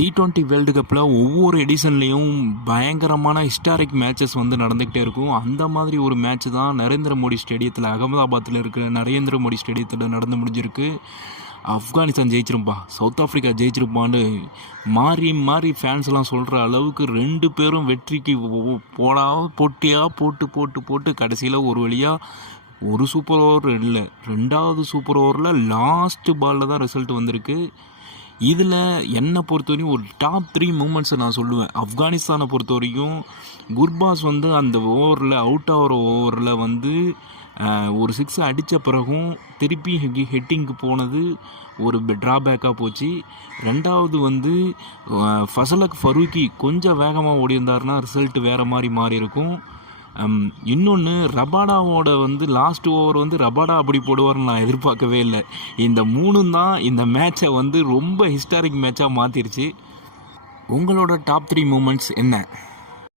T20 world கப்பில் ஒவ்வொரு எடிஷன்லேயும் பயங்கரமான ஹிஸ்டாரிக் மேட்சஸ் வந்து நடந்துக்கிட்டே இருக்கும். அந்த மாதிரி ஒரு மேட்ச் தான் நரேந்திர மோடி ஸ்டேடியத்தில், அகமதாபாத்தில் இருக்கிற நரேந்திர மோடி ஸ்டேடியத்தில் நடந்து முடிஞ்சிருக்கு. ஆப்கானிஸ்தான் ஜெயிச்சிருப்பா, சவுத் ஆஃப்ரிக்கா ஜெயிச்சிருப்பான்னு மாறி மாறி ஃபேன்ஸ்லாம் சொல்கிற அளவுக்கு ரெண்டு பேரும் வெற்றிக்கு போட்டியாக போட்டு கடைசியில் ஒரு வழியாக ஒரு சூப்பர் ஓவர் இல்லை, ரெண்டாவது சூப்பர் ஓவரில் லாஸ்ட் பாலில் தான் ரிசல்ட் வந்திருக்கு. இதில் என்னை பொறுத்த வரைக்கும் ஒரு டாப் 3 மூமெண்ட்ஸை நான் சொல்லுவேன். ஆப்கானிஸ்தானை பொறுத்த வரைக்கும் குர்பாஸ் வந்து அந்த ஓவரில் அவுட் ஆகிற ஓவரில் வந்து ஒரு 6 அடித்த பிறகும் திருப்பி ஹெட்டிங்க்கு போனது ஒரு ட்ராபேக்காக போச்சு. ரெண்டாவது வந்து ஃபசலக் ஃபரூக்கி கொஞ்சம் வேகமாக ஓடியிருந்தாருன்னா ரிசல்ட் வேறு மாறி இருக்கும். இன்னொன்று, ரபாடாவோட வந்து லாஸ்ட் ஓவர் வந்து ரபாடா அப்படி போடுவார்னு நான் எதிர்பார்க்கவே இல்லை. இந்த மூணும் தான் இந்த மேட்சை வந்து ரொம்ப ஹிஸ்டாரிக் மேட்சாக மாற்றிருச்சு. உங்களோட டாப் 3 மூமெண்ட்ஸ் என்ன?